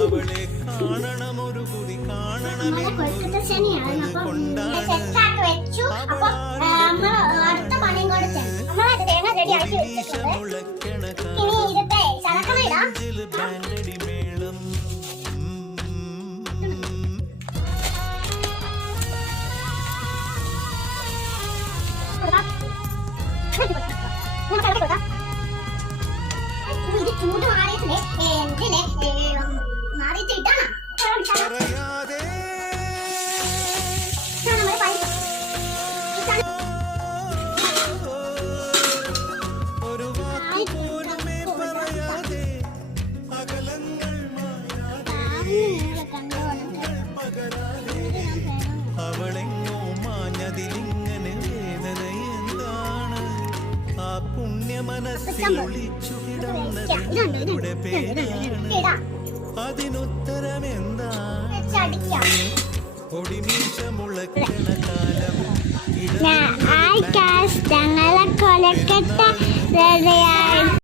അവളെ കാണണം ഒരു കുതി കാണണം ബാൻഡടി മേളം ചൂട് മാറിയിട്ടില്ലേ പറയാതെ ഒരു വാക്ക് പോലുമേ പറയാതെ അകലങ്ങൾ മായാതെ പകരാതെ അവളെങ്ങോ മാഞ്ഞതിലിങ്ങനെ വേദന എന്താണ് ആ പുണ്യ മനസ്സിൽ ഒളിച്ചു കിടന്നതിന്റെ പേരാണ് അതിനുത്തരം എന്താണ് ഒടിമീശ മുളക്കണ കാലം ഞങ്ങളെ കൊലക്കെട്ട